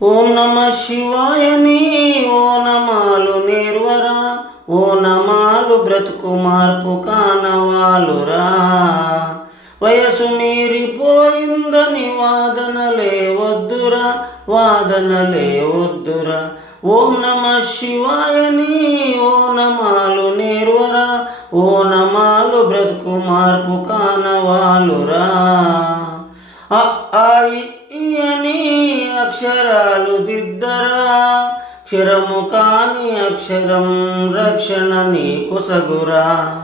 ఓం నమ శివాయని ఓ నమాలు నేర్వరా ఓ నమాలు బ్రతుకు మార్పు కానవాలురా. వయసు మీరిపోయిందని వాదనలే వద్దురా వాదనలే వద్దురా ఓం నమ శివాయని ఓ నమాలు నేర్వరా ఓ నమాలు బ్రతుకు మార్పు కానవాలురా. ఆ, అక్షరాలు దిద్దరా. క్షరము కాని అక్షరం రక్షణ నీకు సగురా.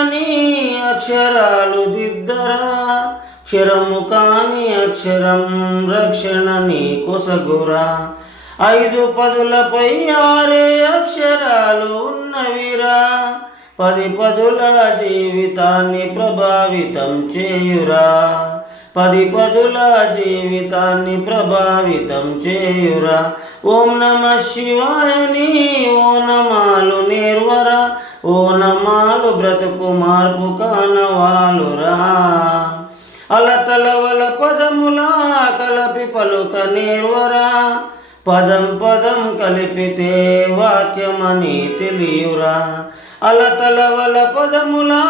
అని అక్షరాలు దిద్దరా. క్షరము కాని అక్షరం రక్షణ నీకు సగురా. ఐదు పదులపై ఆరే అక్షరాలు ఉన్నవిరా. పది పదుల జీవితాన్ని ప్రభావితం చేయురా. పది పదుల జీవితాన్ని ప్రభావితం చేయురా. ఓం నమ శివాయని ఓ నమాలు నేర్వరా ఓ నమాలు బ్రతుకు మార్పు కానవాలురా. అలతలవల పదములా కలపి పలుక నేర్వరా పదం పదం కలిపితే వాక్యమని తెలియురా. అలతలవల పదములా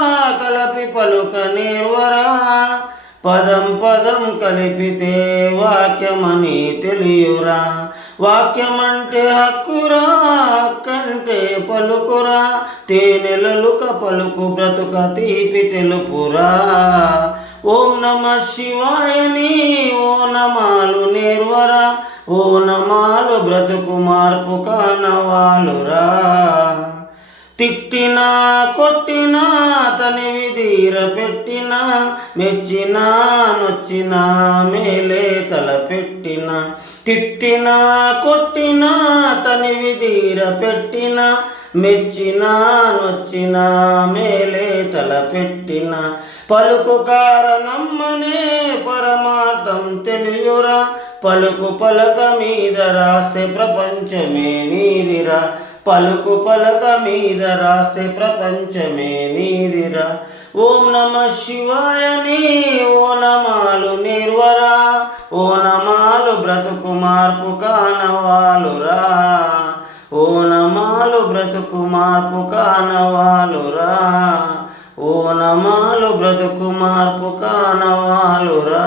కలపి పలుక నేర్వరా పదం పదం కలిపితే వాక్యమని తెలియురా. వాక్యమంటే హక్కురా హక్కంటే పలుకురా. తేనెలలుక పలుకు బ్రతుక తీపి తెలుపురా. ఓం నమ శివాయని ఓ నమాలు నేర్వరా. ఓ నమాలు బ్రతుకు మార్పు కానవాలురా. తిట్టినా కొట్టినా తీర పెట్టిన పెట్టినా మెచ్చినా మేలే తల పెట్టిన. తిట్టినా కొట్టినా తని పెట్టిన మెచ్చినా నొచ్చిన మేలే తల పెట్టిన. పలుకు కారణమ్మనే పరమార్థం తెలియరా. పలుకు పలక మీద రాస్తే ప్రపంచమే నీరిరా పలుకు పలక మీద రాస్తే ప్రపంచమే నీరిరా ఓం నమ శివాయని ఓ నమాలు నిర్వరా ఓ నమాలు బ్రతుకు మార్పు కానవాలురా. ఓ నమాలు బ్రతుకు మార్పు కానవాలురా. ఓ నమాలు బ్రతుకు మార్పు కానవాలురా.